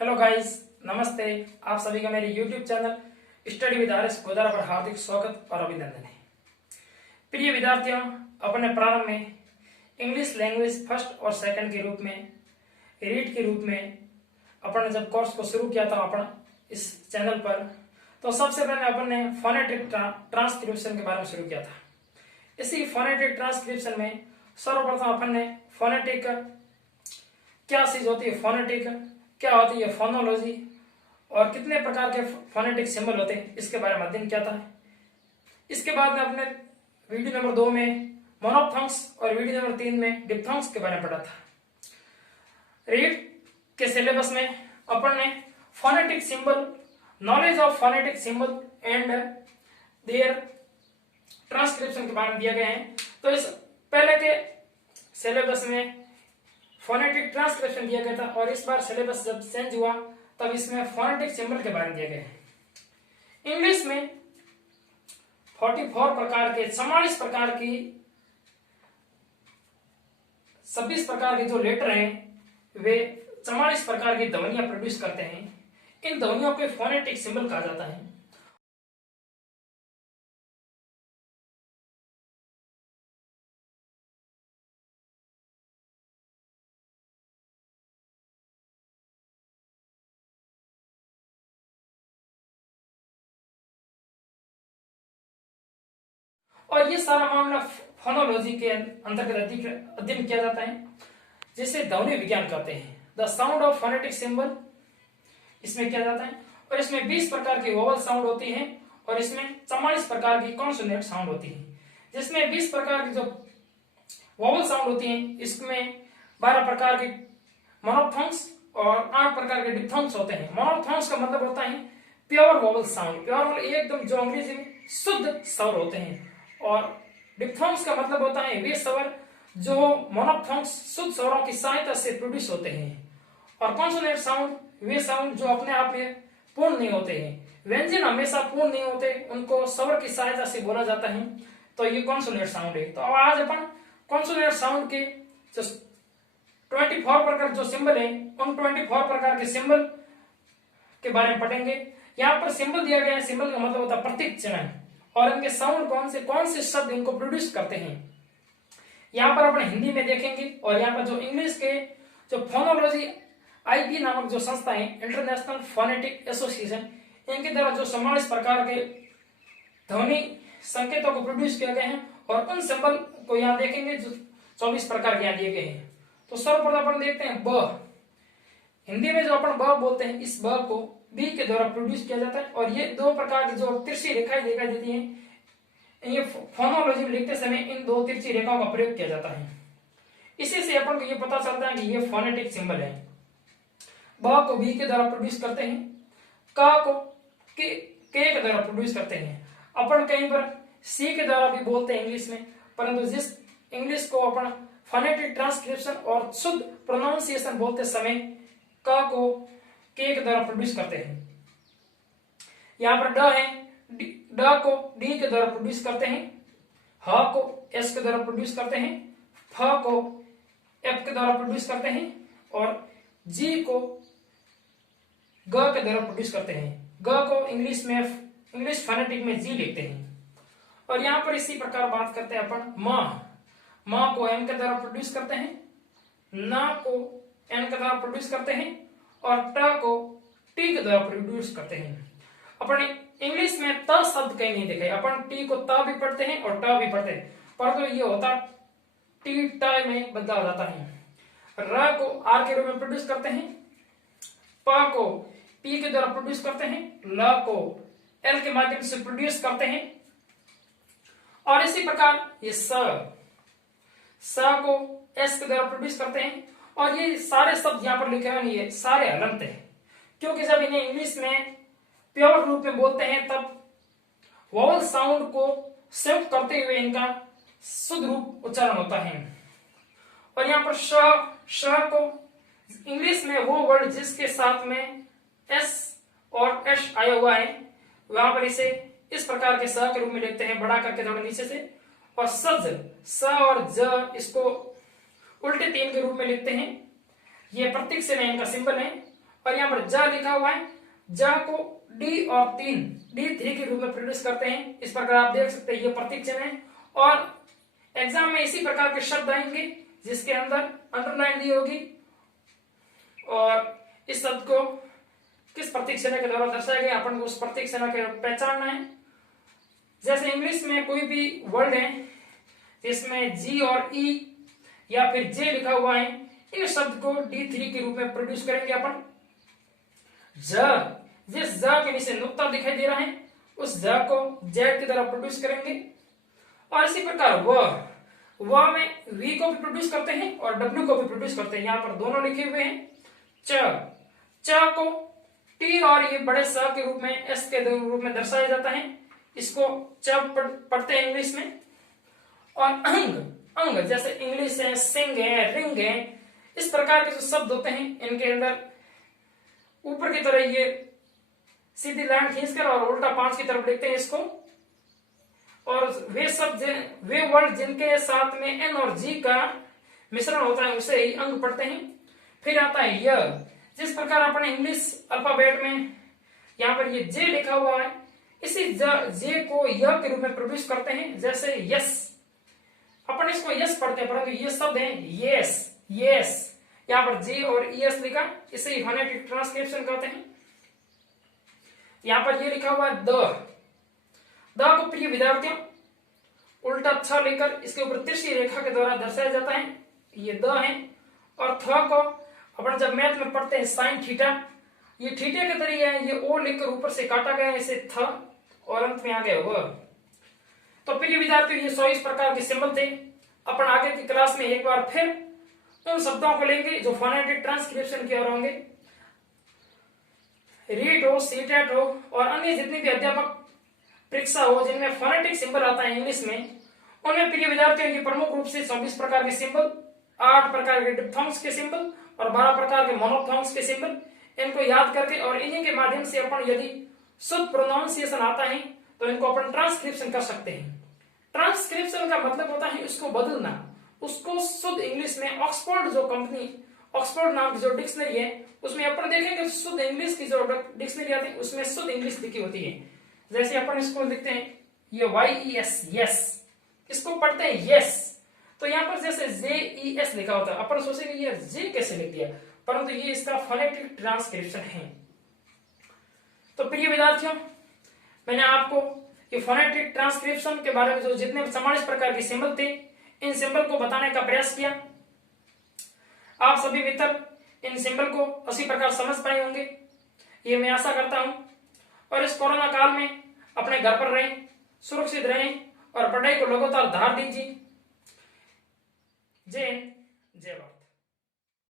Hello guys, नमस्ते। आप सभी का मेरे YouTube channel study with RS. Godara पर हार्दिक स्वागत और अभिनंदन है। प्रिय विद्यार्थियों, अपने प्रारंभ में इंग्लिश लैंग्वेज फर्स्ट और सेकंड के रूप में रीड के रूप में अपन ने जब कोर्स को शुरू किया था अपन इस चैनल पर, तो सबसे पहले अपन ने फोनेटिक ट्रांसक्रिप्शन के बारे में शुरू किया था। इसी फोनेटिक ट्रांसक्रिप्शन में सर्वप्रथम अपन ने फोनेटिक क्या चीज होती है, फोनेटिक क्या होती है, फोनोलॉजी और कितने प्रकार के फोनेटिक सिंबल होते हैं, इसके बारे में अध्ययन किया था। इसके बाद में अपने वीडियो नंबर 2 में मोनोफथंग्स और वीडियो नंबर 3 में डिप्थंग्स के बारे में पढ़ा था। रीड के सिलेबस में अपन ने phonetic symbol, knowledge of phonetic symbol and their transcription के बारे में दिए गए हैं। तो इस पहले के सिलेबस में फोनेटिक ट्रांसक्रिप्शन दिया गया था और इस बार सिलेबस जब चेंज हुआ तब इसमें फोनेटिक सिंबल के बारे में दिए गए हैं। इंग्लिश में 44 प्रकार के 44 प्रकार की 26 प्रकार के जो लेटर हैं वे 44 प्रकार की ध्वनियां प्रोड्यूस करते हैं। इन ध्वनियों को फोनेटिक सिंबल कहा जाता है। और ये सारा मामला फोनोलॉजी के अंतर्गत अध्ययन किया जाता है, जिसे ध्वनि विज्ञान कहते हैं। The sound of phonetic symbol इसमें किया जाता है और इसमें 20 प्रकार की वोवल साउंड होती है और इसमें 44 प्रकार की कॉन्सोनेंट साउंड होती है। जिसमें 20 प्रकार की जो वोवल साउंड होती है इसमें 12 प्रकार की मोनोफथंग्स और 8 प्रकार के डिप्थंग्स होते हैं। मोनोफथंग्स का मतलब होता है प्योर वोवल साउंड, प्योर मतलब एकदम जो अंग्रेजी में शुद्ध स्वर होते हैं, और डिप्थंग्स का मतलब होता है वे स्वर जो मोनोफथंग्स शुद्ध स्वरों की सहायता से प्रोड्यूस होते हैं। और कॉन्सोनेंट साउंड वे साउंड जो अपने आप में पूर्ण नहीं होते हैं। व्यंजन हमेशा पूर्ण नहीं होते, उनको स्वर की सहायता से बोला जाता है, तो ये कॉन्सोनेंट साउंड है। तो अब आज अपन कॉन्सोनेंट साउंड के जो 24 प्रकार जो सिंबल है उन 24 प्रकार के सिंबल के बारे में पढ़ेंगे। यहाँ पर सिंबल दिया गया है, सिंबल का मतलब होता है प्रतीक चिन्ह, और इनके साउंड कौन से शब्द इनको प्रोड्यूस करते हैं यहाँ पर अपन हिंदी में देखेंगे। और यहाँ पर जो इंग्लिश के जो फोनोलॉजी आईपी नामक जो संस्था है, इंटरनेशनल फोनेटिक एसोसिएशन, इनके द्वारा जो 44 प्रकार के ध्वनि संकेतों को प्रोड्यूस किया गए हैं और उन सिंबल को यहाँ देखेंगे जो 24 प्रकार के यहाँ दिए गए हैं। तो सर्वप्रथम अपन देखते हैं ब। हिंदी में जो अपन ब बोलते हैं, इस ब को बी के द्वारा प्रोड्यूस किया जाता है और ये 2 प्रकार की जो तिरछी रेखाएं दिखाई देती हैं, ये फोनोलॉजी में लिखते समय इन 2 तिरछी रेखाओं का प्रयोग किया जाता है। इसी से अपन को ये पता चलता है कि ये फोनेटिक सिंबल है। ब को बी के द्वारा प्रोड्यूस करते हैं, क को के के द्वारा प्रोड्यूस करते हैं। अपन कहीं पर सी के द्वारा भी बोलते हैं इंग्लिश में, परंतु जिस इंग्लिश को अपन फोनेटिक ट्रांसक्रिप्शन और शुद्ध प्रोनाउंसिएशन बोलते समय क को के द्वारा प्रोड्यूस करते हैं। यहाँ पर ड है, ड को डी के द्वारा प्रोड्यूस करते हैं, ह को एस के द्वारा प्रोड्यूस करते हैं, फ को एफ के द्वारा प्रोड्यूस करते हैं और जी को ग के द्वारा प्रोड्यूस करते हैं। ग को इंग्लिश फोनेटिक में जी लिखते हैं। और यहाँ पर इसी प्रकार बात करते हैं अपन म को एम के द्वारा प्रोड्यूस करते हैं, न को एन के द्वारा प्रोड्यूस करते हैं और ट को टी के द्वारा प्रोड्यूस करते हैं। अपन इंग्लिश में त शब्द कहीं नहीं देखे, अपन टी को त भी पढ़ते हैं और ट भी पढ़ते हैं, परंतु ये होता टी ट में बदला हो जाता है। र को आर के रूप में प्रोड्यूस करते हैं, प को पी के द्वारा प्रोड्यूस करते हैं, ल को एल के माध्यम से प्रोड्यूस करते हैं और इसी प्रकार ये स को एस के द्वारा प्रोड्यूस करते हैं। और ये सारे शब्द यहाँ पर लिखे हुए नहीं है, सारे हलंत हैं, क्योंकि जब इन्हें इंग्लिश में प्योर रूप में बोलते हैं तब वोवल साउंड को संयुक्त करते हुए इनका शुद्ध रूप उच्चारण होता है। और यहाँ पर श को इंग्लिश में वो वर्ड जिसके साथ में एस और एश आया हुआ है, वहां पर इसे इस प्रकार के स के रूप में लिखते हैं, बड़ा करके थोड़ा नीचे से। और सज, स और ज इसको उल्टे 3 के रूप में लिखते हैं। ये प्रतीक चिन्ह इनका सिंबल है। और यहाँ पर ज लिखा हुआ है, ज को डी और 3 के रूप में प्रोड्यूस करते हैं। इस प्रकार आप देख सकते हैं ये प्रतीक चिन्ह है। और एग्जाम में इसी प्रकार के शब्द आएंगे जिसके अंदर अंडरलाइन दी होगी और इस शब्द को किस प्रतीक चिन्ह के द्वारा दर्शाया गया, अपन को उस प्रतीक चिन्ह के पहचानना है। जैसे इंग्लिश में कोई भी वर्ड है जिसमें जी और ई या फिर जे लिखा हुआ है, इन शब्द को D3 के रूप में प्रोड्यूस करेंगे अपन। ज, जिस ज के नीचे नुक्ता दिखाई दे रहा है उस ज को जेड की तरह प्रोड्यूस करेंगे। और इसी प्रकार व में वी को भी प्रोड्यूस करते हैं और डब्ल्यू को भी प्रोड्यूस करते हैं। यहाँ पर दोनों लिखे हुए हैं। च को टी और ये बड़े स के रूप में एस के रूप में दर्शाया जाता है, इसको च पढ़ते हैं इंग्लिश में। और अंग जैसे इंग्लिश है, सिंग है, रिंग है, इस प्रकार के जो शब्द होते हैं इनके अंदर ऊपर की तरह ये सीधी लाइन खींचकर और उल्टा 5 की तरफ लिखते हैं इसको। और वे शब्द वे वर्ड जिनके साथ में एन और जी का मिश्रण होता है उसे ही अंग पढ़ते हैं। फिर आता है य, जिस प्रकार अपन इंग्लिश अल्फाबेट में यहाँ पर ये जे लिखा हुआ है, इसी जे को य के रूप में प्रोड्यूस करते हैं। जैसे यस, अपन इसको यस पढ़ते हैं परंतु ये शब्द है यस, यहाँ पर जे और एस लिखा, इसे ही फोनेटिक ट्रांसक्रिप्शन कहते हैं। यहाँ पर ये लिखा हुआ है द को प्रिय विद्यार्थियों उल्टा छ लेकर इसके ऊपर तिरछी रेखा के द्वारा दर्शाया जाता है, ये द है। और थ को अपन जब मैथ में पढ़ते हैं साइन थीटा, ये थीटे के तरीके है, ये ओ लेकर ऊपर से काटा गया है, इसे थ और अंत में आ गया व। तो प्रिय विद्यार्थियों ये 100 इस प्रकार के सिंबल थे। अपन आगे की क्लास में एक बार फिर उन शब्दों को लेंगे जो फोनेटिक ट्रांसक्रिप्शन की ओर होंगे। रीट हो, सीटेट हो और अन्य जितनी भी अध्यापक परीक्षा हो जिनमें फोनेटिक सिंबल आता है इंग्लिश में, उनमें प्रिय विद्यार्थियों की प्रमुख रूप से 24 प्रकार के सिंबल, 8 प्रकार के डिप्थोंग्स के सिंबल और 12 प्रकार के मोनोफोंग्स के सिंबल, इनको याद करके और इन्हीं के माध्यम से अपन यदि शुद्ध प्रोनाउंसिएशन आता है तो इनको अपन ट्रांसक्रिप्शन कर सकते हैं। ट्रांसक्रिप्शन का मतलब होता है उसको बदलना, उसको शुद्ध इंग्लिश में ऑक्सफोर्ड जो कंपनी, ऑक्सफोर्ड नाम की जो डिक्शनरी है उसमें अपन देखेंगे शुद्ध इंग्लिश की जो डिक्शनरी आती है उसमें शुद्ध इंग्लिश लिखी होती है। जैसे अपन इसको लिखते हैं ये YES, यस, इसको पढ़ते हैं यस, तो यहाँ पर जैसे JES लिखा होता है, अपन सोचेंगे ये जे कैसे लिख दिया, परंतु ये इसका फोनेटिक ट्रांसक्रिप्शन है। तो प्रिय विद्यार्थियों, मैंने आपको ये फोनेटिक ट्रांसक्रिप्शन के बारे में जो जितने 44 प्रकार के सिंबल थे इन सिंबल को बताने का प्रयास किया। आप सभी मित्र इन सिंबल को उसी प्रकार समझ पाए होंगे, ये मैं आशा करता हूं। और इस कोरोना काल में अपने घर पर रहें, सुरक्षित रहें और पढ़ाई को लगातार धार दीजिए। जय हिंद, जय भारत।